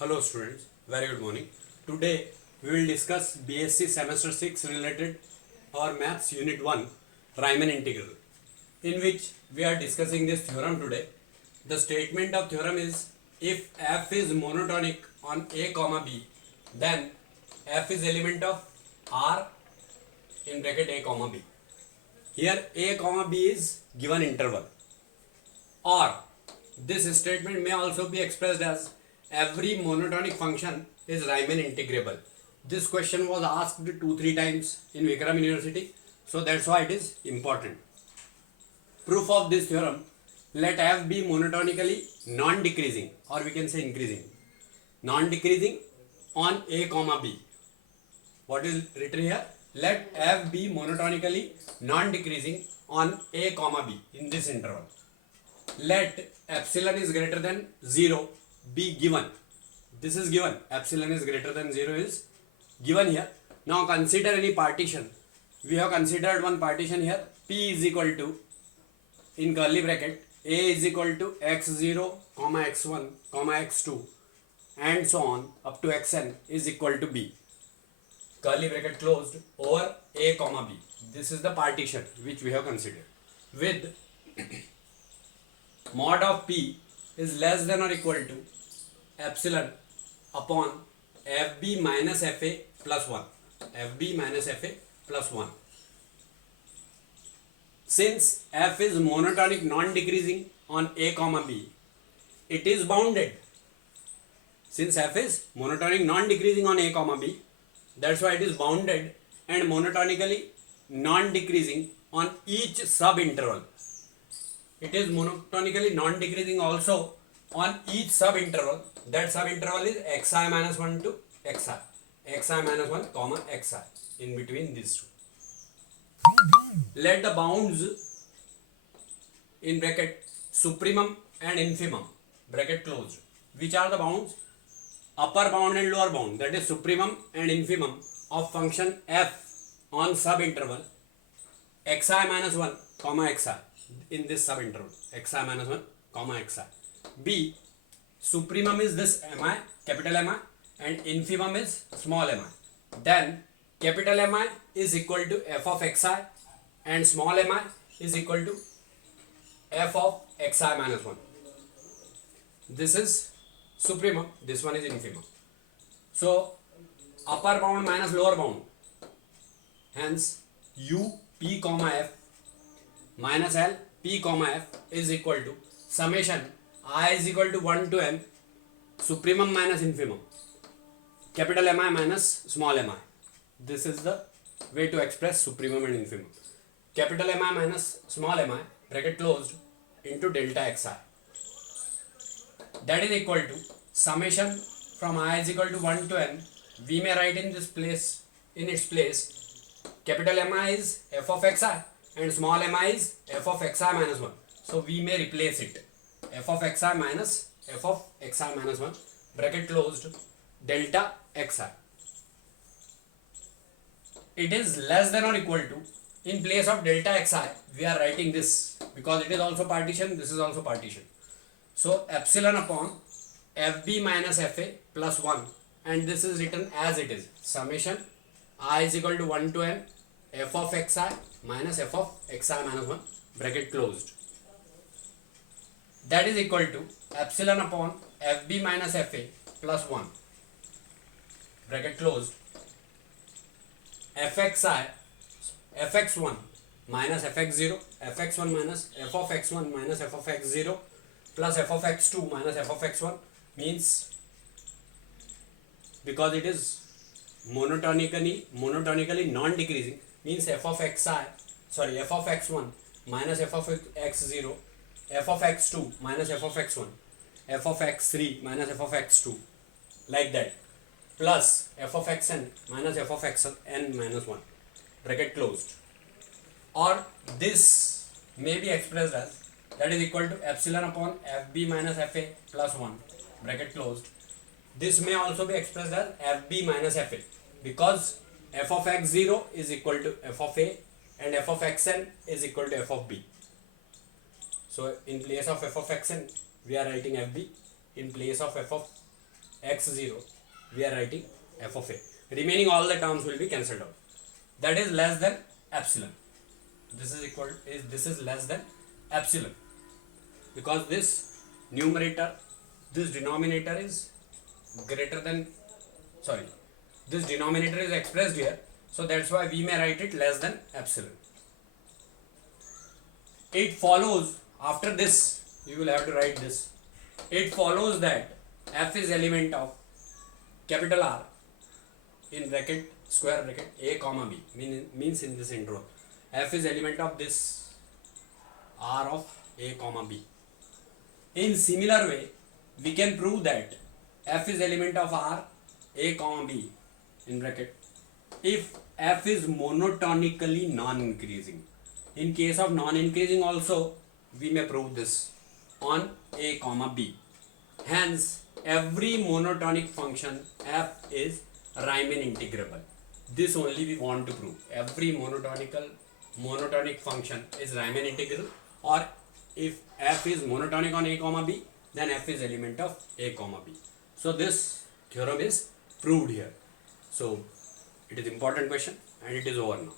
Hello students, very good morning. Today we will discuss BSc semester 6 related or maths unit 1 Riemann integral, in which we are discussing this theorem today. The statement of theorem is if f is monotonic on a comma b, then f is element of R in bracket a comma b. Here a comma b is given interval, or this statement may also be expressed as every monotonic function is Riemann integrable. This question was asked 2-3 times in Vikram University, so that's why it is important. Proof of this theorem: let f be monotonically non-decreasing, or we can say increasing, non-decreasing on a comma b. What is written here? Let f be monotonically non-decreasing on a comma b in this interval. Let epsilon is greater than 0 be given. This is given. Epsilon is greater than 0 is given here. Now consider any partition. We have considered one partition here. P is equal to, in curly bracket, a is equal to x0 comma x1 comma x2 and so on up to xn is equal to b. Curly bracket closed over a comma b. This is the partition which we have considered. With mod of p is less than or equal to epsilon upon fb minus fa plus 1. fb minus fa plus 1. Since f is monotonic non-decreasing on a comma b, it is bounded. Since f is monotonic non-decreasing on a comma b, that's why it is bounded and monotonically non-decreasing on each subinterval. It is monotonically non-decreasing also on each subinterval. That subinterval is xi minus 1 to xi. xi minus 1 comma xi, in between these two. Let the bounds in bracket supremum and infimum bracket closed. Which are the bounds? Upper bound and lower bound, that is supremum and infimum of function f on subinterval xi minus 1 comma xi, in this subinterval xi minus 1 comma xi. B, supremum is this mi, capital Mi, and infimum is small mi. Then capital Mi is equal to f of xi and small mi is equal to f of xi minus 1. This is supremum, this one is infimum. So upper bound minus lower bound, hence u p comma f minus l p comma f is equal to summation I is equal to 1 to m supremum minus infimum, capital Mi minus small mi. This is the way to express supremum and infimum. Capital Mi minus small mi bracket closed into delta xi. That is equal to summation from I is equal to 1 to n. We may write in this place, in its place, capital Mi is f of xi and small mi is f of xi minus 1. So we may replace it. F of xi minus f of xi minus 1 bracket closed delta xi. It is less than or equal to, in place of delta xi we are writing this, because it is also partition, this is also partition. So epsilon upon fb minus fa plus 1, and this is written as it is, summation I is equal to 1 to n f of xi minus f of xi minus 1 bracket closed. That is equal to epsilon upon fb minus fa plus 1 bracket closed fxi fx1 minus fx0, fx1 minus f of x1 minus f of x0 plus f of x2 minus f of x1, means because it is monotonically non-decreasing, means f of x1 minus f of x0, f of x2 minus f of x1, f of x3 minus f of x2, like that, plus f of xn minus f of xn minus 1 bracket closed. Or this may be expressed as, that is equal to epsilon upon fb minus fa plus 1 bracket closed. This may also be expressed as fb minus fa, because f of x0 is equal to f of a and f of xn is equal to f of b. So in place of f of xn we are writing fb, in place of f of x0, we are writing f of a. Remaining all the terms will be cancelled out. That is less than epsilon. This is less than epsilon, because this denominator is greater than, sorry, this denominator is expressed here, so that's why we may write it less than epsilon. It follows, after this you will have to write this. It follows that f is element of capital R in bracket, square bracket, a comma b, means in this interval f is element of this R of a comma b. In similar way, we can prove that f is element of R a comma b in bracket if f is monotonically non-increasing. In case of non-increasing also, we may prove this on a comma b. Hence, every monotonic function f is Riemann integrable. This only we want to prove. Every monotonic function is Riemann integral, or if f is monotonic on a comma b, then f is element of a comma b. So this theorem is proved here. So it is important question and it is over now.